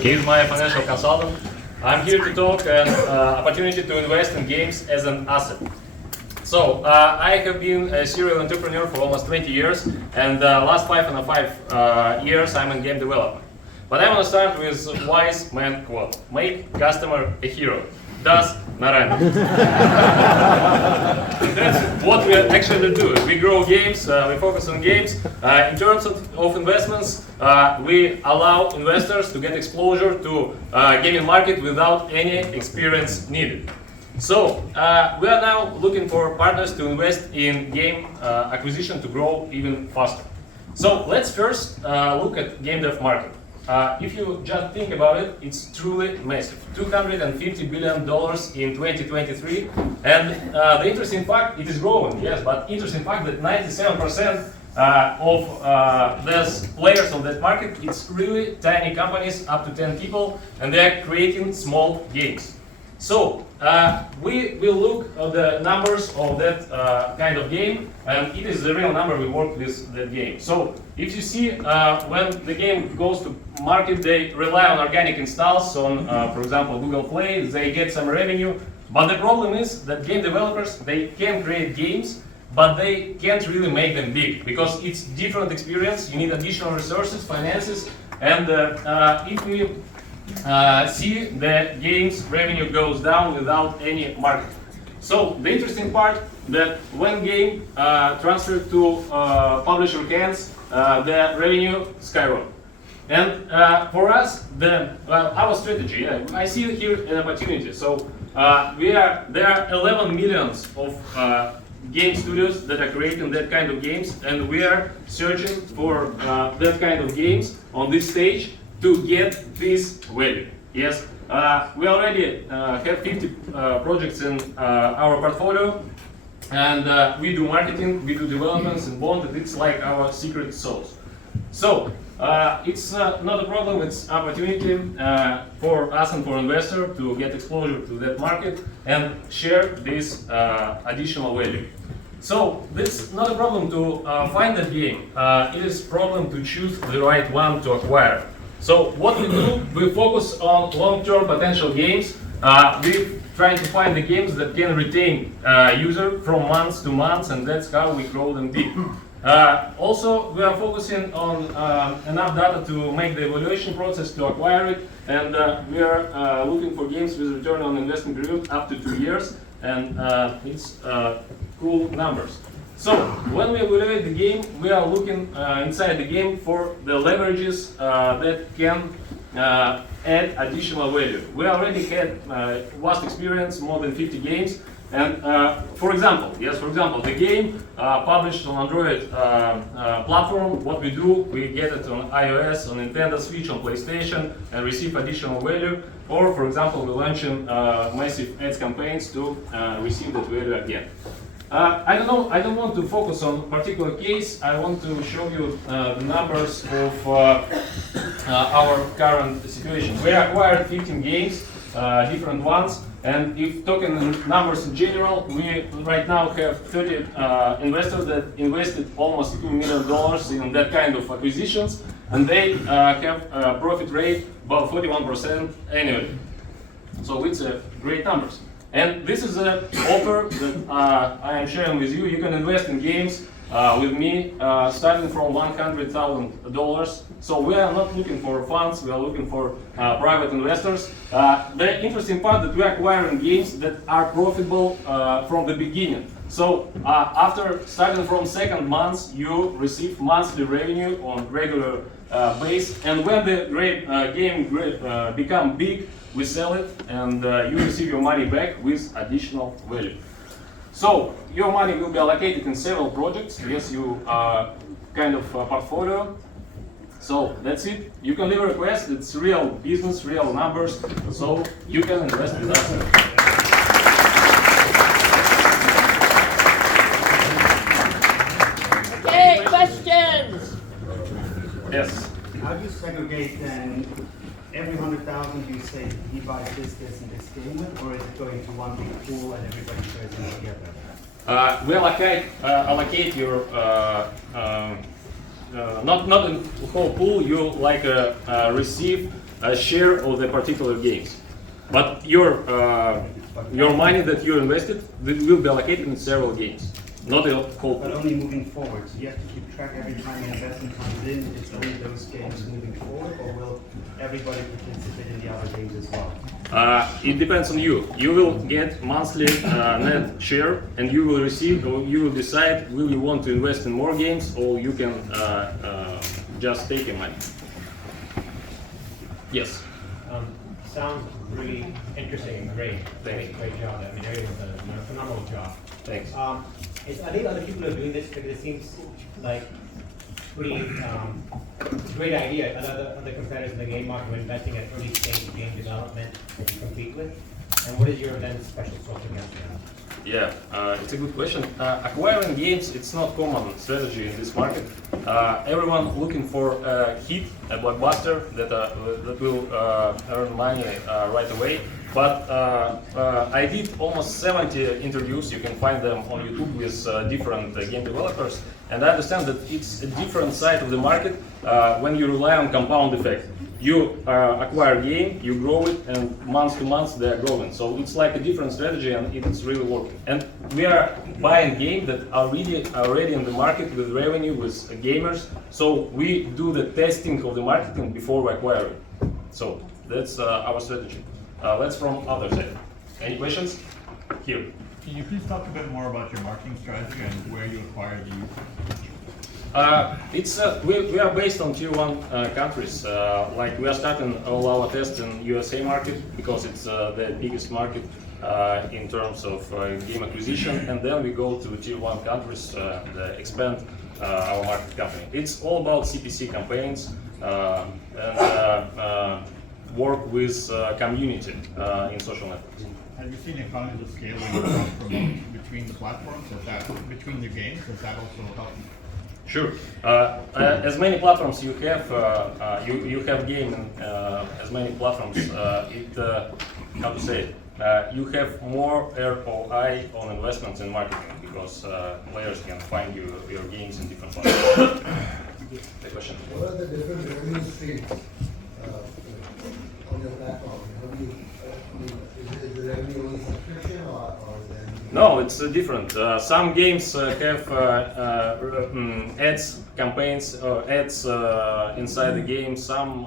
He's my financial consultant. I'm here to talk an opportunity to invest in games as an asset. So I have been a serial entrepreneur for almost 20 years, and last 5.5 years I'm in game development. But I want to start with wise man quote: "Make customer a hero." Does Narayan. That's what we actually do. We grow games, we focus on games. In terms of investments, we allow investors to get exposure to gaming market without any experience needed. So we are now looking for partners to invest in game acquisition to grow even faster. So let's first look at game dev market. If you just think about it, it's truly massive. $250 billion in 2023. And the interesting fact, it is growing, yes, but interesting fact that 97% of those players of that market, it's really tiny companies, up to 10 people, and they're creating small games. So we will look at the numbers of that kind of game, and it is the real number we work with that game. So if you see when the game goes to market, they rely on organic installs on, for example, Google Play. They get some revenue, but the problem is that game developers, they can create games, but they can't really make them big because it's different experience. You need additional resources, finances, and if we see the game's revenue goes down without any market. So the interesting part that when game transferred to publisher hands, the revenue skyrocket. And for us, our strategy, I see here an opportunity. So there are 11 millions of game studios that are creating that kind of games, and we are searching for that kind of games on this stage to get this value. Yes, we already have 50 projects in our portfolio, and we do marketing, we do developments and bond, and it's like our secret sauce. So it's not a problem, it's opportunity for us and for investor to get exposure to that market and share this additional value. So this is not a problem to find that game, it is a problem to choose the right one to acquire. So what we do, we focus on long-term potential games. We try to find the games that can retain user from months to months, and that's how we grow them big. Also, we are focusing on enough data to make the evaluation process to acquire it, and we are looking for games with return on investment period up to 2 years, and it's cool numbers. So when we evaluate the game, we are looking inside the game for the leverages that can add additional value. We already had vast experience, more than 50 games, and for example, the game published on Android platform. What we do, we get it on iOS, on Nintendo Switch, on PlayStation, and receive additional value. Or for example, we launching massive ads campaigns to receive that value again. I don't want to focus on particular case. I want to show you the numbers of our current situation. We acquired 15 games, different ones, and if talking numbers in general, we right now have 30 investors that invested almost $2 million in that kind of acquisitions, and they have a profit rate about 41% annually. So it's a great numbers. And this is an offer that I am sharing with you. You can invest in games with me starting from $100,000. So we are not looking for funds, we are looking for private investors. The interesting part that we are acquiring games that are profitable from the beginning. So after starting from second month, you receive monthly revenue on regular base. And when the game become big, we sell it, and you receive your money back with additional value. So your money will be allocated in several projects. Yes, you kind of portfolio. So that's it. You can leave a request. It's real business, real numbers. So you can invest with us. Okay, questions. Yes. How do you segregate then? Every 100,000 you say he buys this, and this game, or is it going to one big pool and everybody shares it together? We allocate your not in whole pool. You like receive a share of the particular games. But your money that you invested will be allocated in several games, not a whole. But only moving forward. So you have to keep track every time an investment comes in. It's only those games moving forward, or will everybody participate in the other games as well? It depends on you. You will get monthly net share, and you will receive, or you will decide will you want to invest in more games, or you can just take your money. Yes. Sounds really interesting and great. Thanks. Great job. I mean, everyone's done a phenomenal job. Thanks. Are there other people who are doing this? Because it seems like pretty great idea. Other competitors in the game market are investing at early stage game development that you compete with. And what is your then special sauce against that? Yeah, it's a good question. Acquiring games, it's not common strategy in this market. Everyone looking for a hit, a blockbuster that will earn money right away. But I did almost 70 interviews, you can find them on YouTube, with different game developers. And I understand that it's a different side of the market when you rely on compound effect. You acquire a game, you grow it, and month to month they are growing. So it's like a different strategy, and it's really working. And we are buying games that are already in the market with revenue, with gamers. So we do the testing of the marketing before we acquire it. So that's our strategy. Let's from other side. Any questions? Here. Can you please talk a bit more about your marketing strategy and where you acquire the youth? We are based on tier 1 countries. Like we are starting all our tests in USA market because it's the biggest market in terms of game acquisition, and then we go to tier 1 countries that expand our market company. It's all about CPC campaigns and work with community in social networks. Have you seen economies of scale when you cross-promote between the platforms? Between the games? Does that also help? Sure. As many platforms you have, you have game as many platforms. How to say it? You have more ROI on investments in marketing because players can find your games in different platforms. The question. What are the different revenue streams on your platform? Is the revenue only subscription or is there? No, it's different. Some games have ads campaigns, ads inside the game. Some